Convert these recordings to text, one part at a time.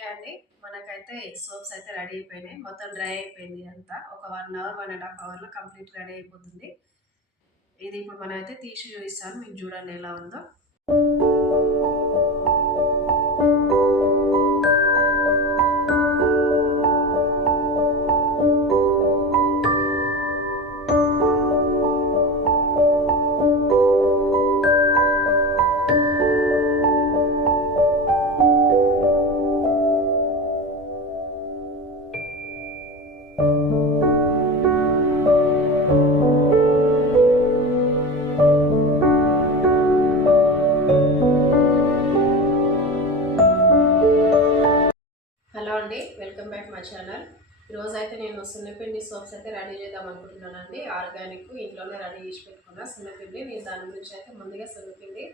Okay అండి, మనకైతే soaps అయితే రెడీ అయిపోయినాయి. మొత్తం డ్రై అయిపోయింది అంతా. ఒక 1 అవర్ 1.5 అవర్లో కంప్లీట్ రెడీ అయిపోతుంది. ఇది ఇప్పుడు మనమైతే తీసి చూపిస్తాను, మీకు చూడండి ఎలా ఉందో. హలో అండి, వెల్కమ్ బ్యాక్ మై ఛానల్. ఈరోజు అయితే నేను సున్నపిండి సోప్స్ అయితే రెడీ చేద్దాం అనుకుంటున్నానండి. ఆర్గానిక్ ఇంట్లోనే రెడీ చేసి పెట్టుకున్నా సున్నపిండి. నేను దాని గురించి అయితే ముందుగా సున్నపిండి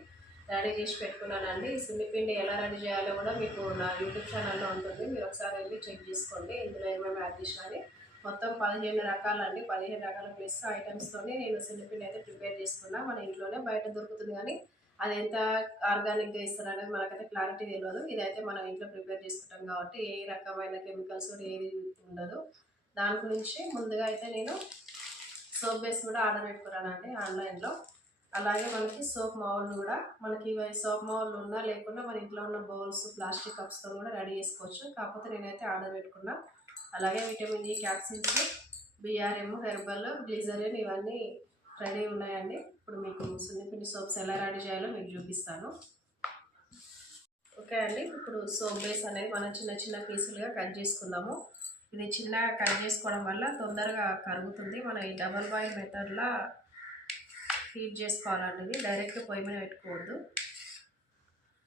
రెడీ చేసి పెట్టుకున్నానండి. ఈ సున్నపిండి ఎలా రెడీ చేయాలో కూడా మీకు నా యూట్యూబ్ ఛానల్లో ఉంటుంది, మీరు ఒకసారి వెళ్ళి చెక్ చేసుకోండి. ఇందులో ఏమేమి యాడ్ చేసినా మొత్తం 15 రకాలండి. 15 రకాల ప్లస్ ఐటమ్స్తోనే నేను సున్నపిండి అయితే ప్రిపేర్ చేసుకున్నా. మన ఇంట్లోనే బయట దొరుకుతుంది, కానీ అది ఎంత ఆర్గానిక్గా ఇస్తారు అనేది మనకైతే క్లారిటీ తెలియదు. ఇదైతే మనం ఇంట్లో ప్రిపేర్ చేసుకుంటాం కాబట్టి ఏ రకమైన కెమికల్స్ ఏది ఉండదు. దాని గురించి ముందుగా అయితే నేను సోప్ బేస్ కూడా ఆర్డర్ పెట్టుకున్నానండి ఆన్లైన్లో. అలాగే మనకి సోప్ మౌల్డ్ కూడా, మనకి సోప్ మౌల్డ్ ఉన్నా లేకుండా మన ఇంట్లో ఉన్న బౌల్స్ ప్లాస్టిక్ కప్స్తో కూడా రెడీ చేసుకోవచ్చు. కాకపోతే నేనైతే ఆర్డర్ పెట్టుకున్నా. అలాగే vitamin E capsules, BRM, herbal, glycerine ఇవన్నీ రెడీ ఉన్నాయండి. ఇప్పుడు మీకు సున్నిపిండి సోప్స్ ఎలా రెడీ చేయాలో మీకు చూపిస్తాను. ఓకే అండి, ఇప్పుడు సోప్ బేస్ అనేది మనం చిన్న చిన్న పీసులుగా కట్ చేసుకుందాము. ఇది చిన్నగా కట్ చేసుకోవడం వల్ల తొందరగా కరుగుతుంది. మనం ఈ డబల్ బాయిల్ మెథడ్లా హీట్ చేసుకోవాలండి. ఇది డైరెక్ట్ పొయ్యి మీద పెట్టుకోవద్దు.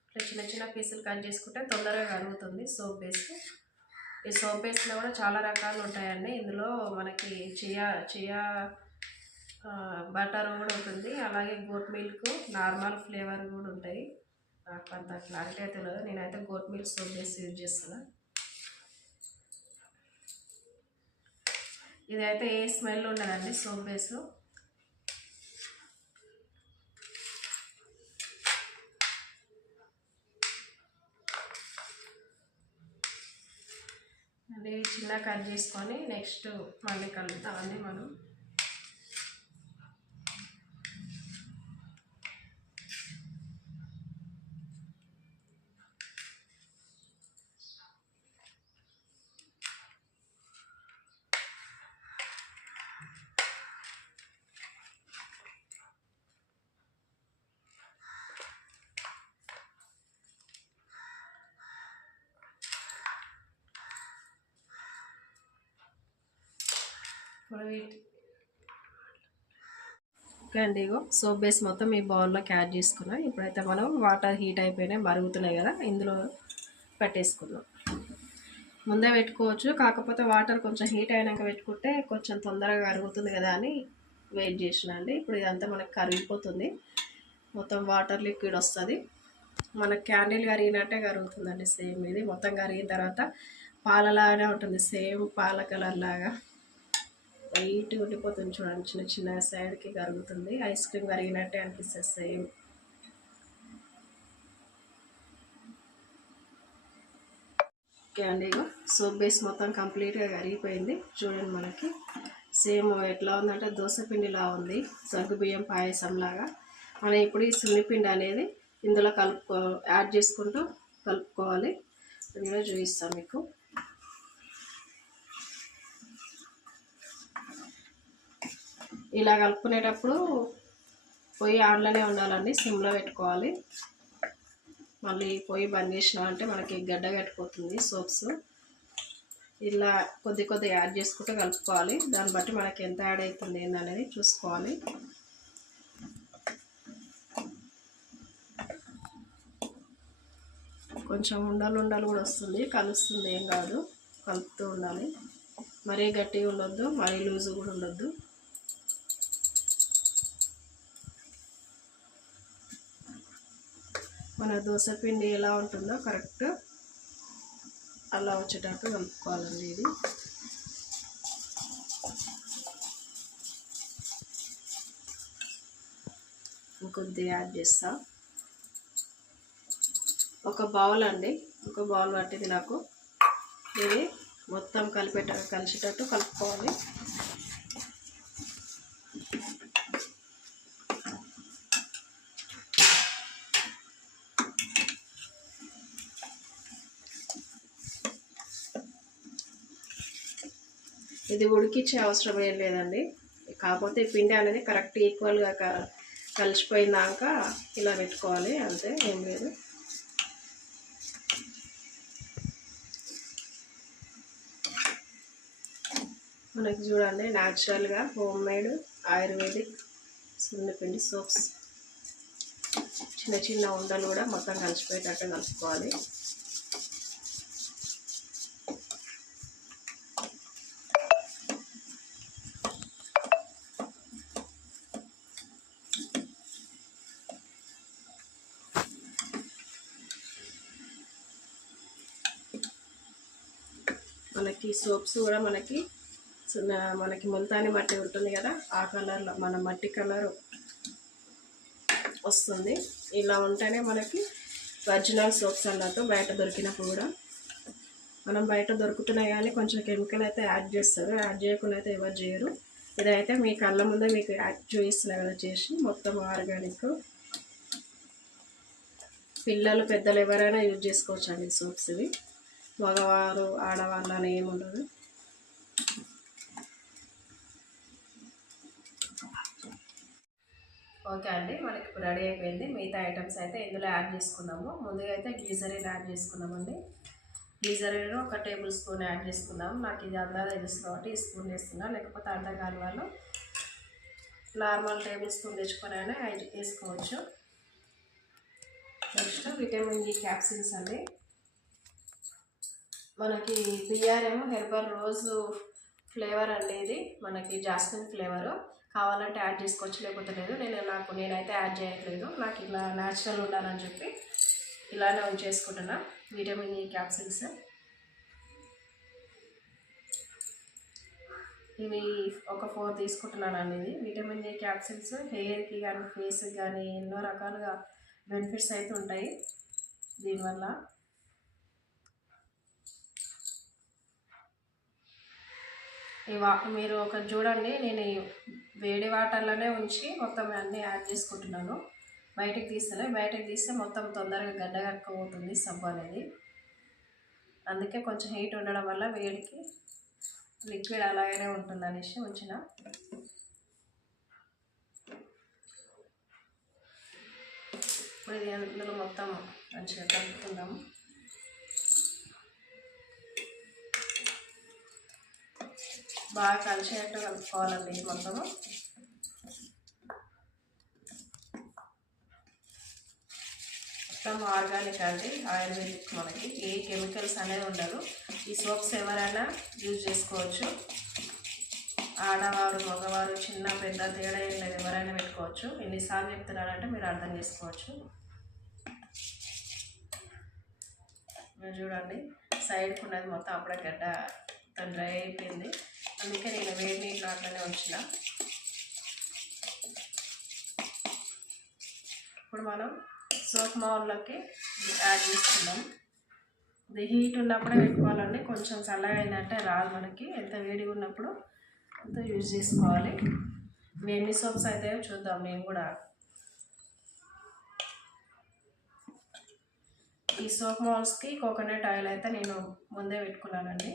ఇట్లా చిన్న చిన్న పీసులు కట్ చేసుకుంటే తొందరగా కరుగుతుంది సోప్ బేస్. ఈ సోప్ బేస్లో కూడా చాలా రకాలు ఉంటాయండి. ఇందులో మనకి చియా బటర్ కూడా ఉంటుంది, అలాగే గోట్ మిల్క్, నార్మల్ ఫ్లేవర్ కూడా ఉంటాయి. నాకు అంత క్లారిటీ అయితే తెలియదు, నేనైతే goat milk soap base use చేస్తున్నా. ఇదైతే ఏ స్మెల్ ఉండదండి సోప్ బేస్. అంటే చిన్న కట్ చేసుకొని నెక్స్ట్ మళ్ళీ కలుపుతామండి మనం. ఓకే అండి, ఇగో సోప్ బేస్ మొత్తం ఈ బౌల్లోకి యాడ్ చేసుకున్నాం. ఇప్పుడైతే మనం వాటర్ హీట్ అయిపోయినాయి, మరుగుతున్నాయి కదా, ఇందులో పెట్టేసుకుందాం. ముందే పెట్టుకోవచ్చు, కాకపోతే వాటర్ కొంచెం హీట్ అయినాక పెట్టుకుంటే కొంచెం తొందరగా కరుగుతుంది కదా అని వెయిట్ చేసిన అండి. ఇప్పుడు ఇదంతా మనకు కరిగిపోతుంది, మొత్తం వాటర్ లిక్విడ్ వస్తుంది. మనకు క్యాండిల్ కరిగినట్టే కరుగుతుందండి సేమ్. ఇది మొత్తం కరిగిన తర్వాత పాలలాగానే ఉంటుంది, సేమ్ పాల కలర్ లాగా వైట్ ఉండిపోతుంది. చూడండి, చిన్న చిన్న సైడ్కి కరుగుతుంది, ఐస్ క్రీమ్ కరిగినట్టే అనిపిస్తుంది సేమ్. ఓకే అండి, సోప్ బేస్ మొత్తం కంప్లీట్గా కరిగిపోయింది. చూడండి, మనకి సేమ్ ఎట్లా ఉందంటే దోసపిండిలా ఉంది, సగ్గుబియ్యం పాయసం లాగా. మనం ఇప్పుడు ఈ సున్నిపిండి అనేది ఇందులో యాడ్ చేసుకుంటూ కలుపుకోవాలి. అది కూడా చూపిస్తాను మీకు. ఇలా కలుపుకునేటప్పుడు పొయ్యి ఆన్లోనే ఉండాలండి, సిమ్లో పెట్టుకోవాలి. మళ్ళీ పొయ్యి బంద్ చేసినా అంటే మనకి గడ్డ కట్టిపోతుంది సోప్స్. ఇలా కొద్ది కొద్ది యాడ్ చేసుకుంటూ కలుపుకోవాలి. దాన్ని బట్టి మనకి ఎంత యాడ్ అవుతుంది ఏందనేది చూసుకోవాలి. కొంచెం ఉండలు కూడా వస్తుంది, కలుస్తుంది, ఏం కాదు, కలుపుతూ ఉండాలి. మరీ గట్టిగా ఉండొద్దు, మరీ లూజు కూడా ఉండొద్దు. మన దోశ పిండి ఎలా ఉంటుందో కరెక్ట్ అలా వచ్చేటట్టు కలుపుకోవాలండి. ఇది ఇంకొద్ది యాడ్ చేస్తా. ఒక బౌల్ అండి, ఒక బౌల్ పట్టింది నాకు. ఇది మొత్తం కలిసేటట్టు కలుపుకోవాలి. ఇది ఉడికించే అవసరం ఏం లేదండి. కాకపోతే పిండి అనేది కరెక్ట్ ఈక్వల్గా కలిసిపోయినాక ఇలా పెట్టుకోవాలి, అంతే, ఏం లేదు. మనకి చూడండి న్యాచురల్గా హోమ్ మేడ్ ఆయుర్వేదిక్ సున్నపిండి సోప్స్. చిన్న చిన్న ఉండలు కూడా మొత్తం కలిసిపోయేటట్టు కలుపుకోవాలి. మనకి సోప్స్ కూడా మనకి ముల్తాని మట్టి ఉంటుంది కదా, ఆ కలర్లో మన మట్టి కలర్ వస్తుంది. ఇలా ఉంటేనే మనకి ఒరిజినల్ సోప్స్ అన్నట్టు. బయట దొరికినప్పుడు కూడా మనం బయట దొరుకుతున్నాయి కానీ కొంచెం కెమికల్ అయితే యాడ్ చేస్తారు, యాడ్ చేయకుండా అయితే ఎవరు చేయరు. ఇదైతే మీ కళ్ళ ముందే మీకు యాడ్ చూపిస్తున్నా కదా చేసి, మొత్తం ఆర్గానిక్. పిల్లలు పెద్దలు ఎవరైనా యూజ్ చేసుకోవచ్చు అండి సోప్స్. ఇవి మగవారు ఆడవాళ్ళు అని ఏమి ఉండదు. ఓకే అండి, మనకి ఇప్పుడు రెడీ అయిపోయింది. మిగతా ఐటమ్స్ అయితే ఇందులో యాడ్ చేసుకుందాము. ముందుగా అయితే గ్లీజరీన్ యాడ్ చేసుకుందామండి. గ్లీజరీన్ ఒక టేబుల్ స్పూన్ యాడ్ చేసుకుందాం. నాకు ఇది అందాజ తెలుసు కాబట్టి ఈ స్పూన్ వేస్తున్నా, లేకపోతే అర్థం కాని వాళ్ళు నార్మల్ టేబుల్ స్పూన్ తెచ్చుకొని అయినా వేసుకోవచ్చు. నెక్స్ట్ విటమిన్ ఈ క్యాప్సిల్స్ అండి. మనకి పిఆర్ఎం హెర్బల్ రోజు ఫ్లేవర్ అండి. ఇది మనకి జాస్మిన్ ఫ్లేవరు. కావాలంటే యాడ్ చేసుకోవచ్చు, లేకపోతే లేదు. నేనైతే యాడ్ చేయట్లేదు. నాకు ఇలా న్యాచురల్ ఉండాలని చెప్పి ఇలానే ఉంచేసుకుంటున్నా. విటమిన్ ఈ క్యాప్సిల్స్ ఇవి ఒక 4 తీసుకుంటున్నానండి. ఇది విటమిన్ ఈ క్యాప్సిల్స్ హెయిర్కి కానీ ఫేస్కి కానీ ఎన్నో రకాలుగా బెనిఫిట్స్ అయితే ఉంటాయి దీనివల్ల. మీరు ఒకటి చూడండి, నేను వేడి వాటర్లోనే ఉంచి మొత్తం అన్నీ యాడ్ చేసుకుంటున్నాను. బయటకు తీస్తే మొత్తం తొందరగా గడ్డగట్టుకుపోతుంది సబ్బు అనేది. అందుకే కొంచెం హీట్ ఉండడం వల్ల వేడికి లిక్విడ్ అలాగనే ఉంటుంది అనేసి ఉంచిన. ఇప్పుడు ఇది అందులో మొత్తం మంచిగా కలుపుకుందాము. బాగా కలిసేటట్టు కలుపుకోవాలండి మొత్తము. మొత్తం ఆర్గానిక్ అండి, ఆయుర్వేదిక్. మనకి ఏ కెమికల్స్ అనేది ఉండదు. ఈ సోప్స్ ఎవరైనా యూజ్ చేసుకోవచ్చు. ఆడవారు మగవారు చిన్న పెద్ద తేడా ఏం లేదు, ఎవరైనా పెట్టుకోవచ్చు. ఎన్నిసార్లు చెప్తున్నారంటే మీరు అర్థం చేసుకోవచ్చు. మీరు చూడండి సైడ్కి ఉన్నది మొత్తం అప్పుడే గడ్డ డ్రై అయిపోయింది. అందుకే నేను వేడి నీళ్ళు అట్లనే ఉంచిన. ఇప్పుడు మనం సోప్ మౌల్లోకి యాడ్ చేసుకుందాం. ఇది హీట్ ఉన్నప్పుడే పెట్టుకోవాలండి. కొంచెం చల్లగా అయిందంటే రాదు మనకి. ఎంత వేడిగా ఉన్నప్పుడు అంత యూజ్ చేసుకోవాలి. ఎన్ని సోప్స్ అయితే చూద్దాం. నేను కూడా ఈ సోప్ మౌల్స్కి కోకోనట్ ఆయిల్ అయితే నేను ముందే పెట్టుకున్నానండి.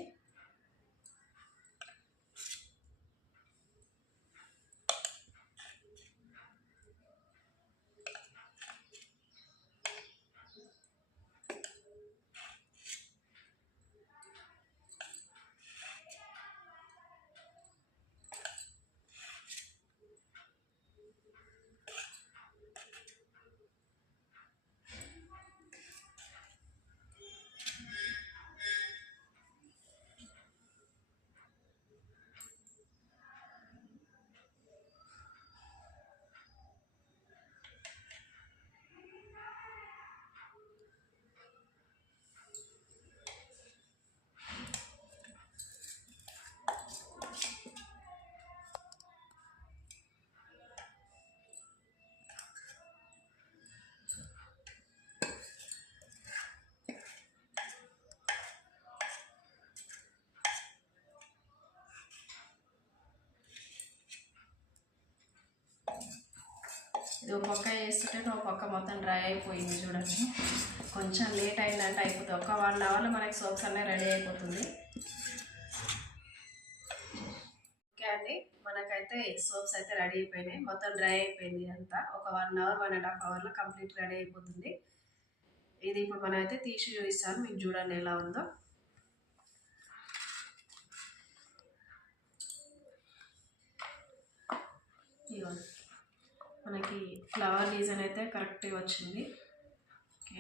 ఇది ఒక పక్క చేస్తుంటే ఒక పక్క మొత్తం డ్రై అయిపోయింది చూడండి. కొంచెం లేట్ అయిందంటే అయిపోతుంది. ఒక 1 అవర్లో మనకి సోప్స్ అన్నీ రెడీ అయిపోతుంది. ఓకే అండి, మనకైతే సోప్స్ అయితే రెడీ అయిపోయినాయి. మొత్తం డ్రై అయిపోయింది అంతా. ఒక 1 అవర్ 1.5 అవర్లో కంప్లీట్ రెడీ అయిపోతుంది. ఇది ఇప్పుడు మనమైతే తీసి చూపిస్తాను, మీకు చూడండి ఎలా ఉందో. ఇవ్వండి, మనకి ఫ్లవర్ డిజైన్ అయితే కరెక్ట్గా వచ్చింది. ఓకే,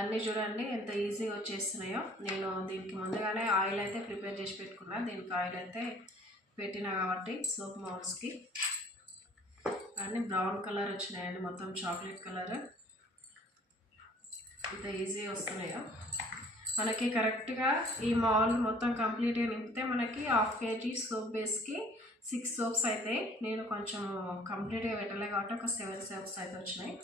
అన్నీ చూడండి ఎంత ఈజీగా వచ్చేస్తున్నాయో. నేను దీనికి ముందుగానే ఆయిల్ అయితే ప్రిపేర్ చేసి పెట్టుకున్నా. దీనికి ఆయిల్ అయితే పెట్టినా కాబట్టి సోప్ మౌల్స్కి అన్నీ బ్రౌన్ కలర్ వచ్చినాయండి, మొత్తం చాక్లెట్ కలర్. ఎంత ఈజీగా వస్తున్నాయో మనకి. కరెక్ట్గా ఈ మౌల్ మొత్తం కంప్లీట్గా నింపితే మనకి 1/2 kg సోప్ బేస్కి 6 సోప్స్ అయితే, నేను కొంచెం కంప్లీట్గా పెట్టలే కాబట్టి ఒక 7 సోప్స్ అయితే వచ్చినాయి.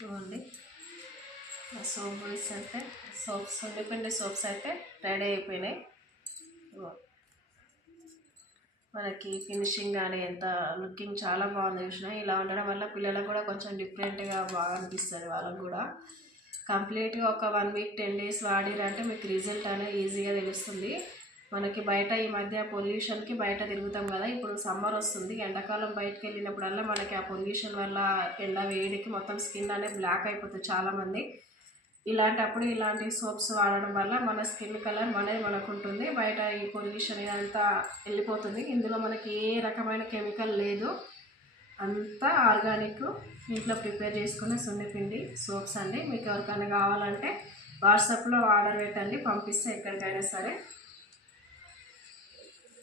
చూడండి, సోప్ బేస్ అయితే సోప్స్ సున్నిపిండి సోప్స్ అయితే రెడీ అయిపోయినాయి. మనకి ఫినిషింగ్ కానీ ఎంత లుకింగ్ చాలా బాగుంది చూసిన. ఇలా ఉండడం వల్ల పిల్లలకు కూడా కొంచెం డిఫరెంట్గా బాగా అనిపిస్తుంది. వాళ్ళకు కూడా కంప్లీట్గా ఒక 1 వీక్ 10 days వాడిరంటే మీకు రిజల్ట్ అనేది ఈజీగా తెలుస్తుంది. మనకి బయట ఈ మధ్య పొల్యూషన్కి బయట తిరుగుతాం కదా, ఇప్పుడు సమ్మర్ వస్తుంది. ఎండాకాలం బయటకు వెళ్ళినప్పుడల్లా మనకి ఆ పొల్యూషన్ వల్ల ఎండ వేడికి మొత్తం స్కిన్ అనేది బ్లాక్ అయిపోతుంది చాలామంది. ఇలాంటప్పుడు ఇలాంటి సోప్స్ వాడడం వల్ల మన స్కిన్ కలర్ మనకు ఉంటుంది. బయట ఈ పొల్యూషన్ ఇదంతా వెళ్ళిపోతుంది. ఇందులో మనకి ఏ రకమైన కెమికల్ లేదు, అంతా ఆర్గానిక్, ఇంట్లో ప్రిపేర్ చేసుకునే సున్నిపిండి సోప్స్ అండి. మీకు ఎవరికైనా కావాలంటే వాట్సాప్లో ఆర్డర్ పెట్టండి, పంపిస్తే ఎక్కడికైనా సరే.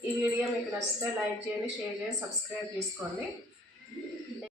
ఈ వీడియో మీకు నచ్చితే లైక్ చేయండి, షేర్ చేయండి, సబ్స్క్రైబ్ చేసుకోండి.